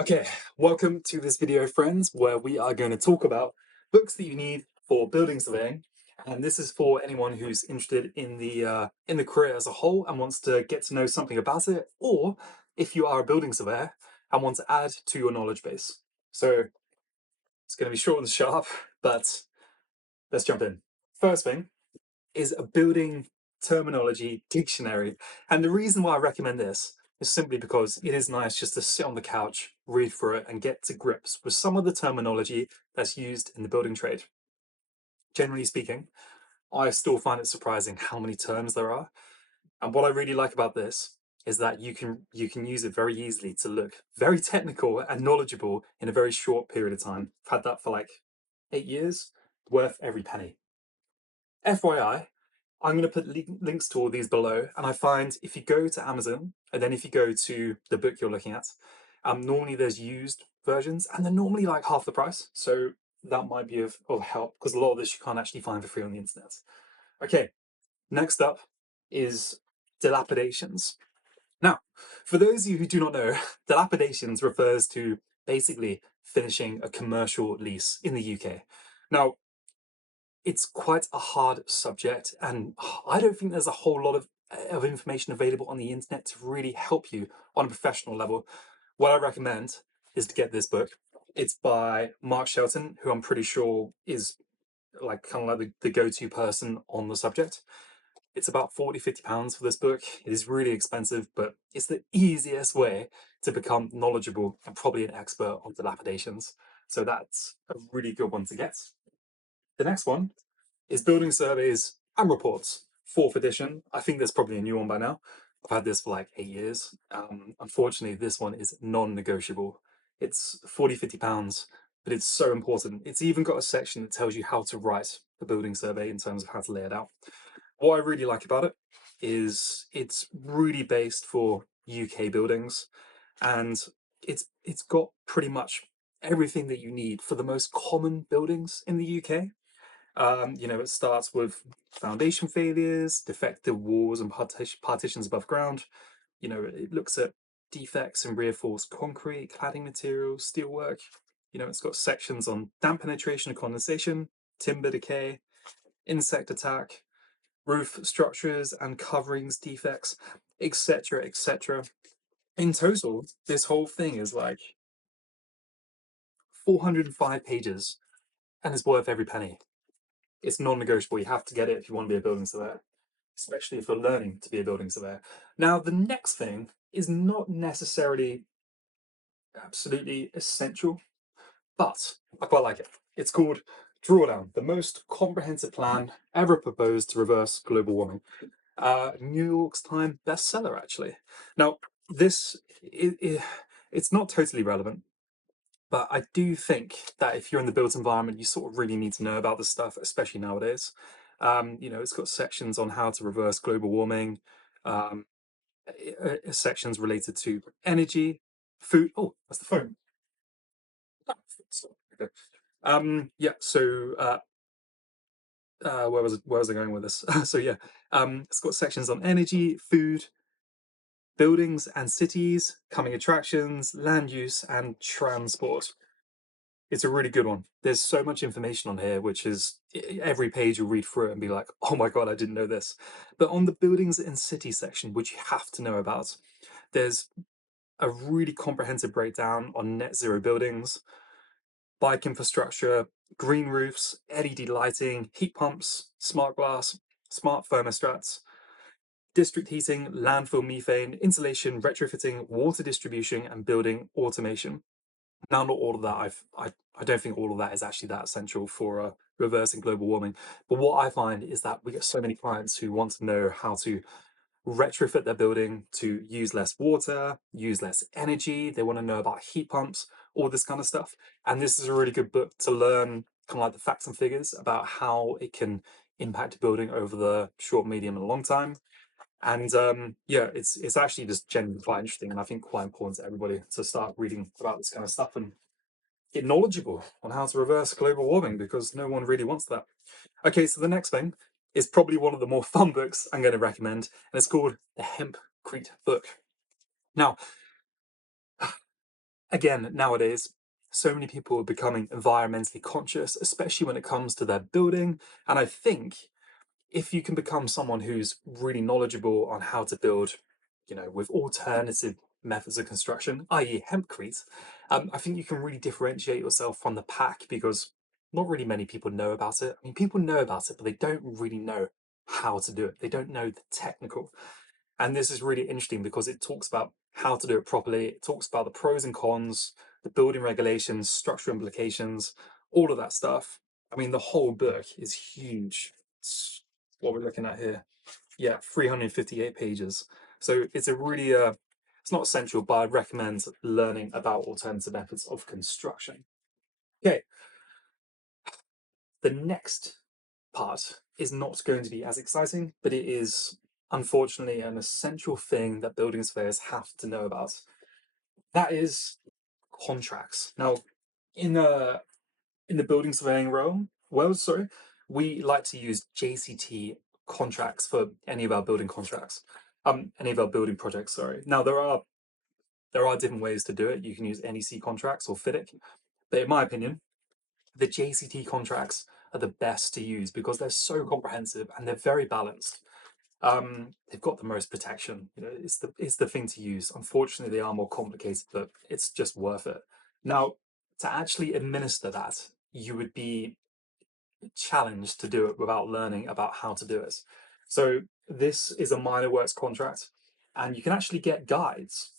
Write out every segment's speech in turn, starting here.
Okay, welcome to this video, friends, where we are going to talk about books that you need for building surveying. And this is for anyone who's interested in the career as a whole and wants to get to know something about it, or if you are a building surveyor and want to add to your knowledge base. So it's going to be short and sharp, but let's jump in. First thing is a building terminology dictionary. And the reason why I recommend this is simply because it is nice just to sit on the couch, read through it, and get to grips with some of the terminology that's used in the building trade. Generally speaking, I still find it surprising how many terms there are. And what I really like about this is that you can use it very easily to look very technical and knowledgeable in a very short period of time. I've had that for like 8 years, worth every penny. FYI, I'm going to put links to all these below. And I find if you go to Amazon and then if you go to the book you're looking at, normally there's used versions and they're normally like half the price. So that might be of help because a lot of this you can't actually find for free on the internet. Okay, next up is dilapidations. Now, for those of you who do not know, dilapidations refers to basically finishing a commercial lease in the UK. Now, it's quite a hard subject, and I don't think there's a whole lot of information available on the internet to really help you on a professional level. What I recommend is to get this book. It's by Mark Shelton, who I'm pretty sure is like kind of like the go-to person on the subject. It's about 40, £50 for this book. It is really expensive, but it's the easiest way to become knowledgeable and probably an expert on dilapidations. So that's a really good one to get. The next one is Building Surveys and Reports, 4th edition. I think there's probably a new one by now. I've had this for like 8 years. Unfortunately, this one is non-negotiable. It's 40, £50, but it's so important. It's even got a section that tells you how to write a building survey in terms of how to lay it out. What I really like about it is it's really based for UK buildings, and it's got pretty much everything that you need for the most common buildings in the UK. It starts with foundation failures, defective walls and partitions above ground. It looks at defects in reinforced concrete, cladding materials, steelwork. It's got sections on damp penetration and condensation, timber decay, insect attack, roof structures and coverings defects, etc., etc. In total, this whole thing is like 405 pages and it's worth every penny. It's non-negotiable. You have to get it if you want to be a building surveyor, especially if you're learning to be a building surveyor. Now, the next thing is not necessarily absolutely essential, but I quite like it. It's called Drawdown, the most comprehensive plan ever proposed to reverse global warming. New York's Times bestseller, actually. Now, this it's not totally relevant, but I do think that if you're in the built environment, you sort of really need to know about this stuff, especially nowadays. It's got sections on how to reverse global warming, um, sections related to energy, food. Oh, that's the phone. Okay. Yeah. So, where was I going with this? So yeah, it's got sections on energy, food, buildings and cities, coming attractions, land use, and transport. It's a really good one. There's so much information on here, which is every page you'll read through it and be like, oh my God, I didn't know this. But on the buildings and city section, which you have to know about, there's a really comprehensive breakdown on net zero buildings, bike infrastructure, green roofs, LED lighting, heat pumps, smart glass, smart thermostats, district heating, landfill methane, insulation, retrofitting, water distribution, and building automation. Now, not all of that. I don't think all of that is actually that essential for reversing global warming. But what I find is that we get so many clients who want to know how to retrofit their building to use less water, use less energy. They want to know about heat pumps, all this kind of stuff. And this is a really good book to learn kind of like the facts and figures about how it can impact a building over the short, medium, and long time. And yeah, it's actually just genuinely quite interesting, and I think quite important to everybody to start reading about this kind of stuff and get knowledgeable on how to reverse global warming because no one really wants that. Okay, so the next thing is probably one of the more fun books I'm going to recommend, and it's called The Hempcrete Book. Now, again, nowadays, so many people are becoming environmentally conscious, especially when it comes to their building. And I think if you can become someone who's really knowledgeable on how to build, with alternative methods of construction, i.e., hempcrete, I think you can really differentiate yourself from the pack because not really many people know about it. I mean, people know about it, but they don't really know how to do it. They don't know the technical. And this is really interesting because it talks about how to do it properly. It talks about the pros and cons, the building regulations, structural implications, all of that stuff. I mean, the whole book is huge. It's what we're looking at here. Yeah, 358 pages. So it's a really, it's not essential, but I'd recommend learning about alternative methods of construction. Okay, the next part is not going to be as exciting, but it is unfortunately an essential thing that building surveyors have to know about. That is contracts. Now, in the building surveying realm, well, sorry, we like to use JCT contracts for any of our building contracts, any of our building projects. Sorry. Now there are different ways to do it. You can use NEC contracts or FIDIC, but in my opinion, the JCT contracts are the best to use because they're so comprehensive and they're very balanced. They've got the most protection. It's the thing to use. Unfortunately, they are more complicated, but it's just worth it. Now, to actually administer that, you would be challenged to do it without learning about how to do it. So this is a minor works contract, and you can actually get guides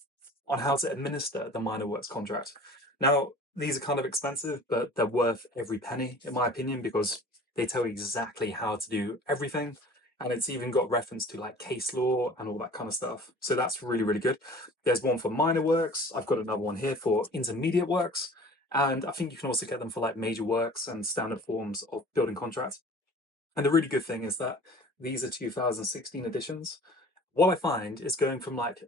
on how to administer the minor works contract. Now, these are kind of expensive, but they're worth every penny, in my opinion, because they tell you exactly how to do everything. And it's even got reference to like case law and all that kind of stuff. So that's really, really good. There's one for minor works. I've got another one here for intermediate works. And I think you can also get them for like major works and standard forms of building contracts. And the really good thing is that these are 2016 editions. What I find is going from like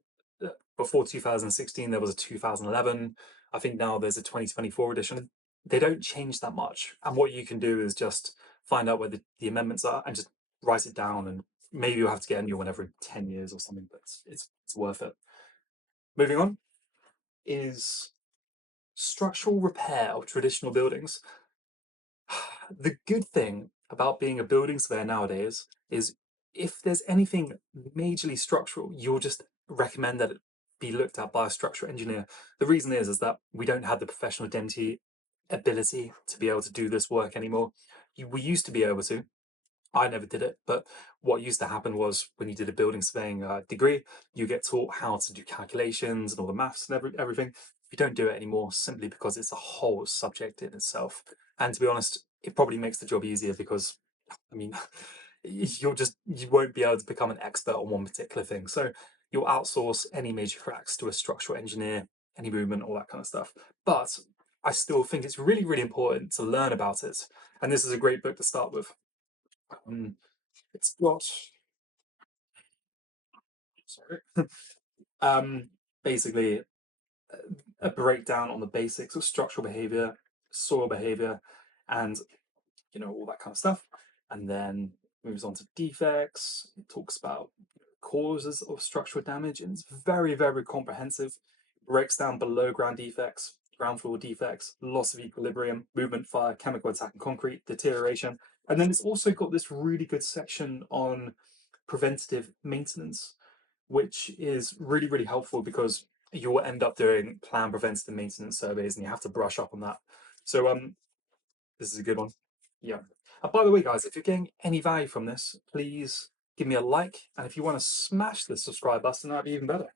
before 2016, there was a 2011. I think now there's a 2024 edition. They don't change that much. And what you can do is just find out where the amendments are and just write it down. And maybe you'll have to get a new one every 10 years or something, but it's worth it. Moving on is structural repair of traditional buildings. The good thing about being a building surveyor nowadays is if there's anything majorly structural, you'll just recommend that it be looked at by a structural engineer. The reason is that we don't have the professional indemnity ability to be able to do this work anymore. We used to be able to. I never did it, but what used to happen was when you did a building surveying degree, you get taught how to do calculations and all the maths and everything. You don't do it anymore simply because it's a whole subject in itself. And to be honest, it probably makes the job easier because, I mean, you won't be able to become an expert on one particular thing. So you'll outsource any major cracks to a structural engineer, any movement, all that kind of stuff. But I still think it's really, really important to learn about it. And this is a great book to start with. Um, it's got, sorry, um, basically a breakdown on the basics of structural behavior, soil behavior, and all that kind of stuff. And then moves on to defects. It talks about causes of structural damage, and it's very, very comprehensive. It breaks down below ground defects, ground floor defects, loss of equilibrium, movement, fire, chemical attack on concrete, deterioration. And then it's also got this really good section on preventative maintenance, which is really, really helpful because you'll end up doing plan preventative maintenance surveys and you have to brush up on that. So this is a good one. Yeah. By the way, guys, if you're getting any value from this, please give me a like. And if you want to smash the subscribe button, that'd be even better.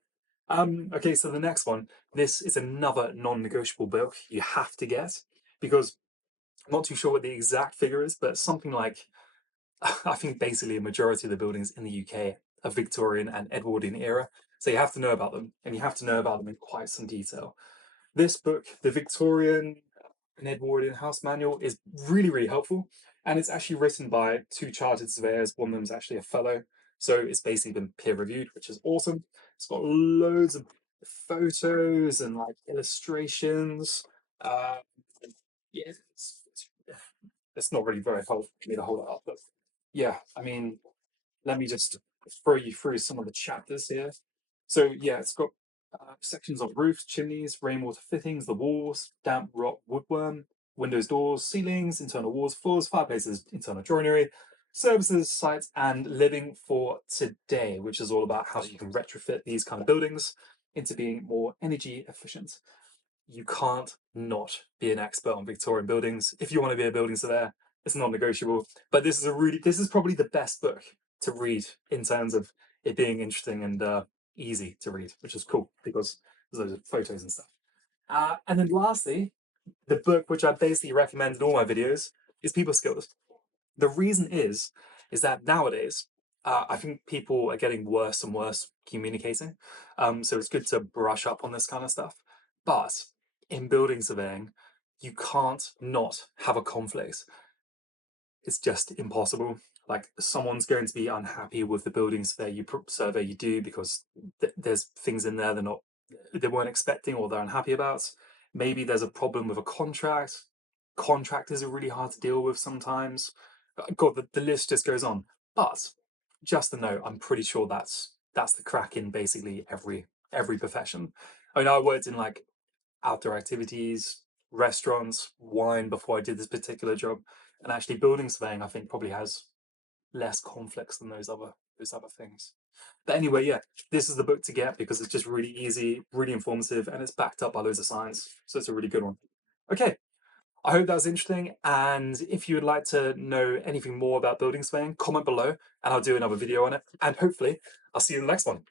Okay, so the next one, this is another non-negotiable book you have to get because I'm not too sure what the exact figure is, but something like I think basically a majority of the buildings in the UK are Victorian and Edwardian era. So you have to know about them, and you have to know about them in quite some detail. This book, The Victorian and Edwardian House Manual, is really, really helpful. And it's actually written by two chartered surveyors. One of them is actually a fellow. So it's basically been peer reviewed, which is awesome. It's got loads of photos and like illustrations. Uh, yeah, it's not really very helpful for me to hold it up, but yeah, I mean, let me just throw you through some of the chapters here. So yeah, it's got Sections of roofs, chimneys, rainwater fittings, the walls, damp rot woodworm, windows, doors, ceilings, internal walls, floors, fireplaces, internal joinery, services, sites, and living for today, which is all about how you can retrofit these kind of buildings into being more energy efficient. You can't not be an expert on Victorian buildings. If you want to be a building surveyor, it's non-negotiable. But this is probably the best book to read in terms of it being interesting and easy to read, which is cool because there's loads of photos and stuff. And then lastly, the book which I basically recommend in all my videos is People Skills. The reason is that nowadays I think people are getting worse and worse communicating. So it's good to brush up on this kind of stuff. But in building surveying, you can't not have a conflict. It's just impossible. Like someone's going to be unhappy with the building survey you do because there's things in there they weren't expecting or they're unhappy about. Maybe there's a problem with a contract. Contractors are really hard to deal with sometimes. God, the list just goes on. But just to note, I'm pretty sure that's the crack in basically every profession. I mean, I worked in like outdoor activities, restaurants, wine before I did this particular job, and actually building surveying I think probably has less conflicts than those other things. But anyway, yeah, this is the book to get because it's just really easy, really informative, and it's backed up by loads of science. So it's a really good one. Okay, I hope that was interesting. And if you would like to know anything more about building surveying, comment below and I'll do another video on it. And hopefully, I'll see you in the next one.